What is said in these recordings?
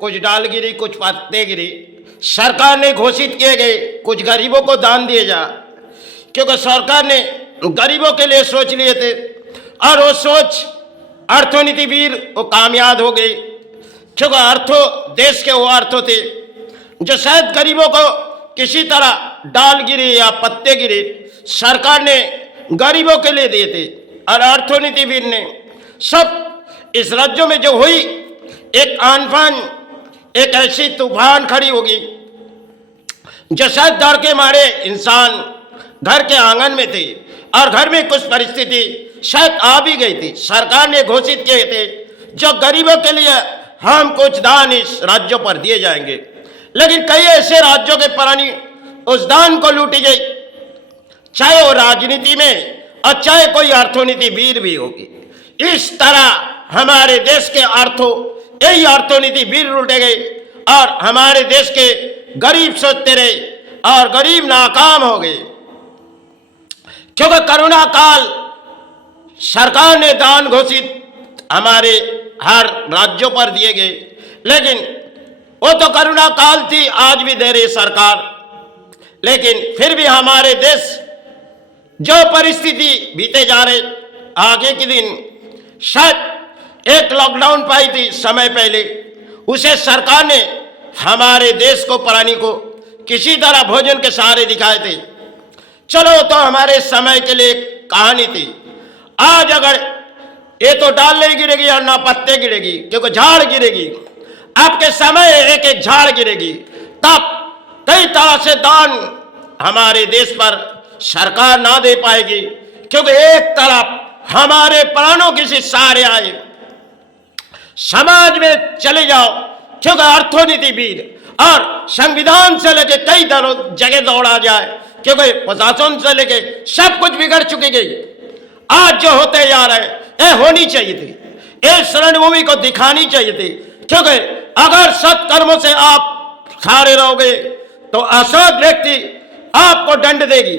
कुछ डालगिरी, कुछ पत्तेगिरी। सरकार ने घोषित किए गए कुछ गरीबों को दान दिए जा, क्योंकि सरकार ने गरीबों के लिए सोच लिए थे और वो सोच अर्थनीतिवीर वो कामयाब हो गई, क्योंकि अर्थों देश के वो अर्थों थे जो शायद गरीबों को किसी तरह डालगिरी या पत्तेगिरी सरकार ने गरीबों के लिए दिए थे। और अर्थनीतिवीर ने सब इस राज्यों में जो हुई एक आनफान, एक ऐसी तूफान खड़ी होगी जो शायद डर के मारे इंसान घर के आंगन में थे और घर में कुछ परिस्थिति शायद आ भी गई थी। सरकार ने घोषित किए थे जो गरीबों के लिए हम कुछ दान इस राज्यों पर दिए जाएंगे, लेकिन कई ऐसे राज्यों के प्राणी उस दान को लूटी गई, चाहे वो राजनीति में और चाहे कोई अर्थनीतिवीर भी होगी। इस तरह हमारे देश के यही अर्थनीतिवीर लूटे गए और हमारे देश के गरीब सोचते रहे और गरीब नाकाम हो गए, क्योंकि कोरोना काल सरकार ने दान घोषित हमारे हर राज्यों पर दिए गए, लेकिन वो तो कोरोना काल थी, आज भी दे रही सरकार, लेकिन फिर भी हमारे देश जो परिस्थिति बीते जा रहे, आगे के दिन शायद एक लॉकडाउन पाई थी समय पहले, उसे सरकार ने हमारे देश को प्राणी को किसी तरह भोजन के सहारे दिखाए थे। चलो तो हमारे समय के लिए कहानी थी। आज अगर ये तो डाल नहीं गिरेगी और ना पत्ते गिरेगी, क्योंकि झाड़ गिरेगी, आपके समय एक एक झाड़ गिरेगी, तब कई तरह से दान हमारे देश पर सरकार ना दे पाएगी, क्योंकि एक तरफ हमारे प्राणों किसी सहारे आए, समाज में चले जाओ, क्योंकि अर्थनीतिवीर और संविधान से लेके कई जगह दौड़ा जाए, क्योंकि प्रशासन से लेके सब कुछ बिगड़ चुकी गई। आज जो होते जा रहे ये होनी चाहिए थी, ये शरणभूमि को दिखानी चाहिए थी, क्योंकि अगर सत्कर्मों से आप सारे रहोगे तो असत व्यक्ति आपको दंड देगी,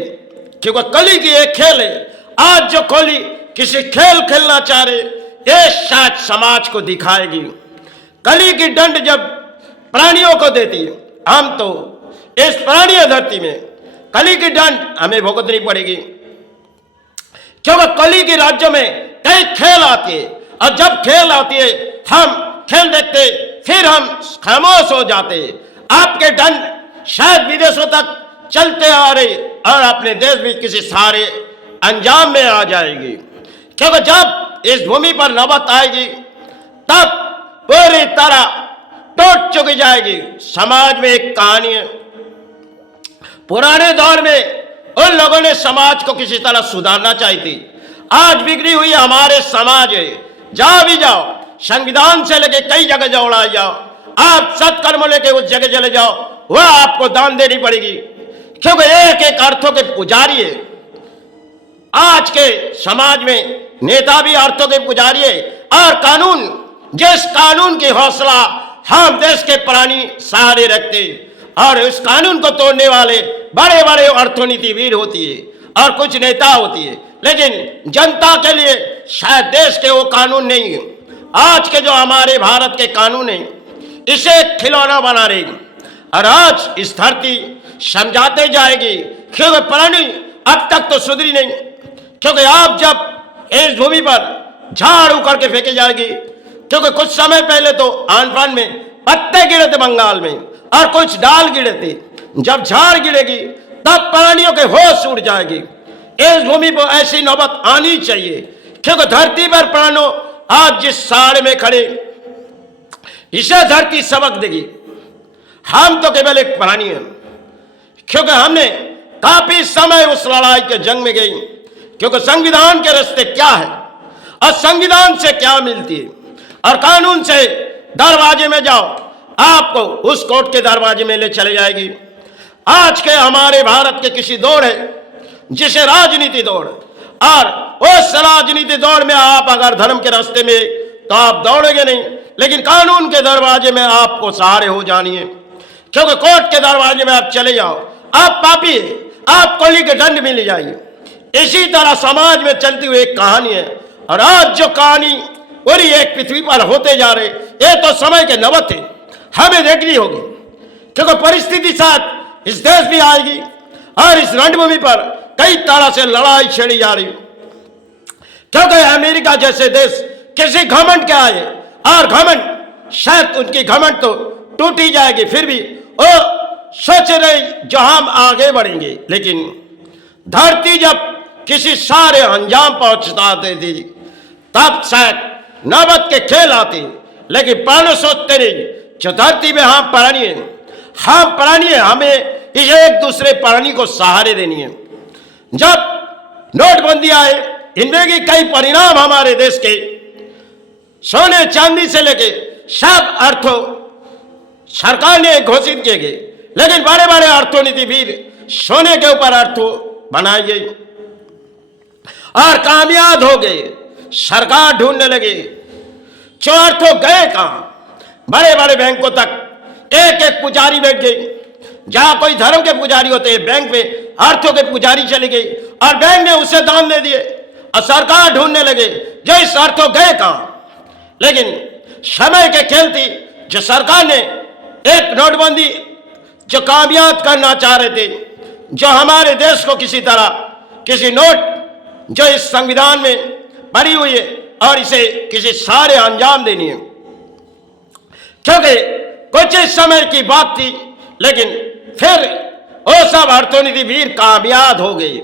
क्योंकि कली की एक खेल है। आज जो कली किसी खेल खेलना चाह रहे, ये शायद समाज को दिखाएगी। कली की दंड जब प्राणियों को देती है, हम तो इस प्राणीय धरती में कली की दंड हमें भुगतनी पड़ेगी, क्योंकि कली के राज्यों में कई खेल आती है, और जब खेल आती है हम खेल देखते, फिर हम खामोश हो जाते। आपके दंड शायद विदेशों तक चलते आ रहे और अपने देश भी किसी सारे अंजाम में आ जाएगी, क्योंकि जब इस भूमि पर नौबत आएगी तब पूरी तरह टूट चुकी जाएगी। समाज में एक कहानी है, पुराने दौर में उन लोगों ने समाज को किसी तरह सुधारना चाहिए थी। आज बिगड़ी हुई हमारे समाज है, जहां भी जाओ, संविधान से लेके कई जगह दौड़ा जाओ, आप सत्कर्म लेके उस जगह चले जाओ, वह आपको दान देनी पड़ेगी, क्योंकि एक एक अर्थों के पुजारी है। आज के समाज में नेता भी अर्थों के पुजारी है, और कानून, जिस कानून की हौसला हम देश के प्राणी सहारे रखते, और इस कानून को तोड़ने वाले बड़े बड़े अर्थनीतिवीर होती है और कुछ नेता होती है, लेकिन जनता के लिए शायद देश के वो कानून नहीं है। आज के जो हमारे भारत के कानून है, इसे खिलौना बना रही, और आज इस धरती समझाते जाएगी, क्योंकि प्राणी अब तक तो सुधरी नहीं, क्योंकि आप जब इस भूमि पर झाड़ उखड़ के फेंके जाएगी, क्योंकि कुछ समय पहले तो आनफान में पत्ते गिरे थे बंगाल में और कुछ डाल गिरे थे, जब झाड़ गिरेगी तब प्राणियों के होश उड़ जाएगी। इस भूमि पर ऐसी नौबत आनी चाहिए, क्योंकि धरती पर प्राणों आज जिस साड़ में खड़े, इसे धरती सबक देगी। हम तो केवल एक प्राणी हैं, क्योंकि हमने काफी समय उस लड़ाई के जंग में गई, क्योंकि संविधान के रास्ते क्या है और संविधान से क्या मिलती है, और कानून से दरवाजे में जाओ, आपको उस कोर्ट के दरवाजे में ले चले जाएगी। आज के हमारे भारत के किसी दौड़ है जिसे राजनीति दौड़, और उस राजनीति दौड़ में आप अगर धर्म के रास्ते में तो आप दौड़ेंगे नहीं, लेकिन कानून के दरवाजे में आपको सहारे हो जानी है, क्योंकि कोर्ट के दरवाजे में आप चले जाओ, आप पापी है, आप कोली के दंड मिल जाइए। इसी तरह समाज में चलती हुई एक कहानी है, और आज जो कहानी पूरी एक पृथ्वी पर होते जा रहे, ये तो समय के नौबत है। हमें देखनी होगी, क्योंकि परिस्थिति साथ इस देश भी आएगी और इस रणभूमि पर कई तरह से लड़ाई छेड़ी जा रही, क्योंकि अमेरिका जैसे देश किसी घमंड के आए और घमंड शायद उनकी घमंड तो टूट ही जाएगी, फिर भी वो सोच रहे जो हम आगे बढ़ेंगे, लेकिन धरती जब किसी सारे अंजाम पहुंचता देती तब शायद नौबत के खेल आते, लेकिन प्राण सोचते नहीं जो धरती में हम प्राणी है, हमें इस एक दूसरे प्राणी को सहारे देनी है। जब नोटबंदी आए, इनमें भी कई परिणाम हमारे देश के सोने चांदी से लेके सब अर्थों सरकार ने घोषित किए गए, लेकिन बड़े बड़े अर्थनीतिवीद सोने के ऊपर अर्थों बनाई गई और कामयाब हो गए। सरकार ढूंढने लगी जो अर्थों गए कहां, बड़े बड़े बैंकों तक एक एक पुजारी बैठ गई, जहां कोई धर्म के पुजारी होते हैं बैंक में अर्थों के पुजारी चली गई और बैंक ने उसे दान दे दिए और सरकार ढूंढने लगे जो इस अर्थों गए कहां। लेकिन समय के खेल थी जो सरकार ने एक नोटबंदी जो कामयाब करना चाह रहे थे, जो हमारे देश को किसी तरह किसी नोट जो इस संविधान में पड़ी हुई है और इसे किसी सारे अंजाम देनी है, क्योंकि कुछ इस समय की बात थी, लेकिन फिर वो सब अर्थनीतिवीद कामयाब हो गई।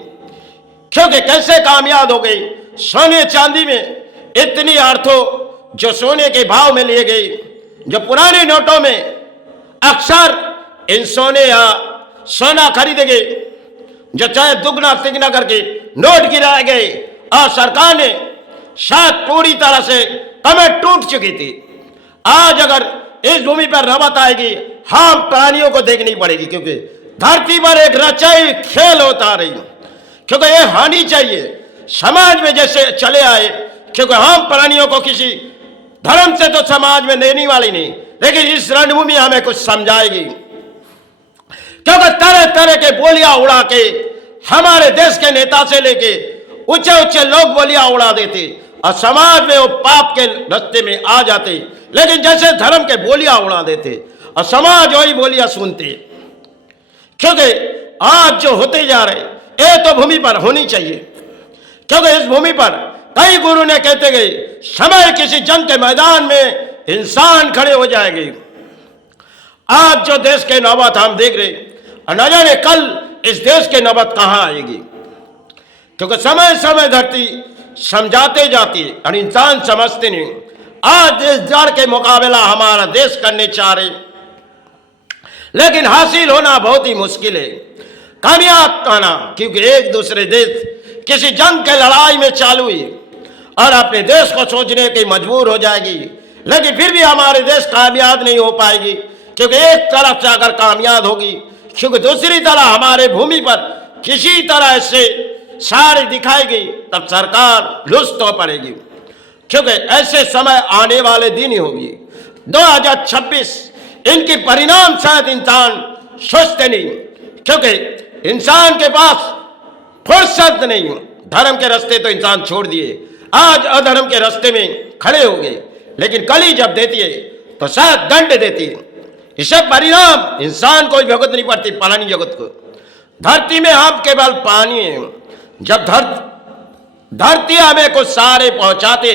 क्योंकि कैसे कामयाब हो गई, सोने चांदी में इतनी अर्थों जो सोने के भाव में लिए गई, जो पुराने नोटों में अक्सर इन सोने या सोना खरीदे गए, जो चाहे दुगना तिगना करके नोट गिराए गए और सरकार ने शायद पूरी तरह से कमर टूट चुकी थी। आज अगर इस भूमि पर नौबत आएगी, हम प्राणियों को देखनी पड़ेगी, क्योंकि धरती पर एक रचाई खेल होता रही, क्योंकि ये हानि चाहिए समाज में जैसे चले आए, क्योंकि हम प्राणियों को किसी धर्म से तो समाज में देने वाली नहीं, लेकिन इस रणभूमि हमें कुछ समझाएगी, क्योंकि तरह तरह के बोलियां उड़ा के हमारे देश के नेता से लेके ऊंचे ऊंचे लोग बोलियां उड़ा देते और समाज में वो पाप के रास्ते में आ जाते, लेकिन जैसे धर्म के बोलियां उड़ा देते और समाज वही बोलियां सुनते। क्योंकि आज जो होते जा रहे ये तो भूमि पर होनी चाहिए, क्योंकि इस भूमि पर कई गुरु ने कहते गए समय किसी जंग के मैदान में इंसान खड़े हो जाएंगे। आज जो देश के नौबत हम देख रहे और न जाने कल इस देश के नौबत कहां आएगी, क्योंकि समय समय धरती समझाते जाती है और इंसान समझते नहीं। आज इस जड़ के मुकाबला हमारा देश करने चाह रहे, लेकिन हासिल होना बहुत ही मुश्किल है, कामयाब कहना, क्योंकि एक दूसरे देश किसी जंग के लड़ाई में चालू हुई और अपने देश को सोचने की मजबूर हो जाएगी, लेकिन फिर भी हमारे देश कामयाब नहीं हो पाएगी, क्योंकि एक तरफ से अगर कामयाब होगी, क्योंकि दूसरी तरह हमारे भूमि पर किसी तरह से साड़ी दिखाई गई, तब सरकार लुष्ट हो पड़ेगी, क्योंकि ऐसे समय आने वाले दिन ही होगी 2026। इनके परिणाम शायद इंसान सोचते नहीं, क्योंकि इंसान के पास फुर्सत नहीं। धर्म के रास्ते तो इंसान छोड़ दिए, आज अधर्म के रास्ते में खड़े हो गए, लेकिन कली जब देती है तो शायद दंड देती है। इसे परिणाम इंसान को भुगतनी नहीं पड़ती, प्राणी जगत को। धरती में हम केवल पानी है, जब धरती हमें कुछ सहारे पहुंचाते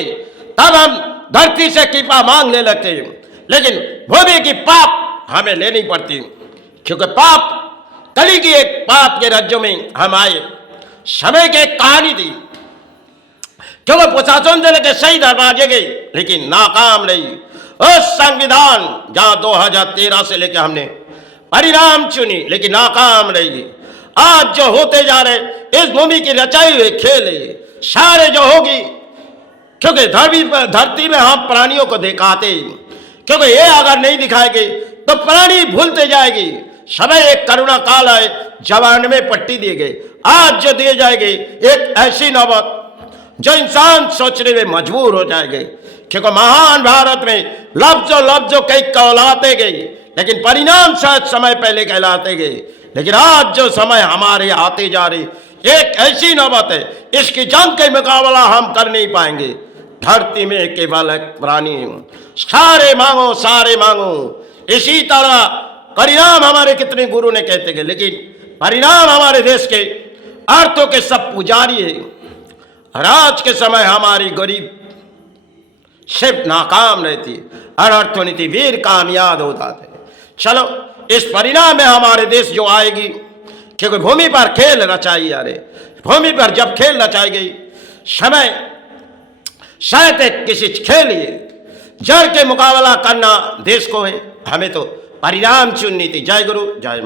तब हम धरती से कृपा मांगने लगते हैं, लेकिन भूमि की पाप हमें लेनी पड़ती, क्योंकि पाप कली की एक पाप के राज्यों में हम आए। समय की एक कहानी थी, क्योंकि प्रशासन से लेकर सही दरवाजे गई, लेकिन नाकाम रही। उस संविधान जहां 2013 से लेकर हमने परिणाम चुनी, लेकिन नाकाम रही। आज जो होते जा रहे इस भूमि की रचाई हुई खेल है, सारे जो होगी, क्योंकि धरती में हम प्राणियों को दिखाते, क्योंकि ये अगर नहीं दिखाएगी तो प्राणी भूलते जाएगी। समय एक करुणा काल है, जवान में पट्टी दिए गए, आज जो दिए जाएंगे एक ऐसी नौबत जो इंसान सोचने में मजबूर हो जाएंगे, क्योंकि महान भारत में लफ्जों कई कहलाते गए, लेकिन परिणाम शायद समय पहले कहलाते गए। लेकिन आज जो समय हमारे आते जा रही एक ऐसी नौबत है, इसकी जंग के मुकाबला हम कर नहीं पाएंगे। धरती में केवल एक प्राणी, सारे मांगो इसी तरह परिणाम हमारे कितने गुरु ने कहते गए, लेकिन परिणाम हमारे देश के अर्थों के सब पुजारी है। और आज के समय हमारी गरीब सिर्फ नाकाम रहती है और अर्थनीति वीर कामयाब होता है। चलो इस परिणाम में हमारे देश जो आएगी, क्योंकि भूमि पर खेल रचाई जा रहे, भूमि पर जब खेल रचाई गई, समय शायद किसी खेलिए जड़ के मुकाबला करना देश को है, हमें तो परिणाम चुननी थी। जय गुरु जय।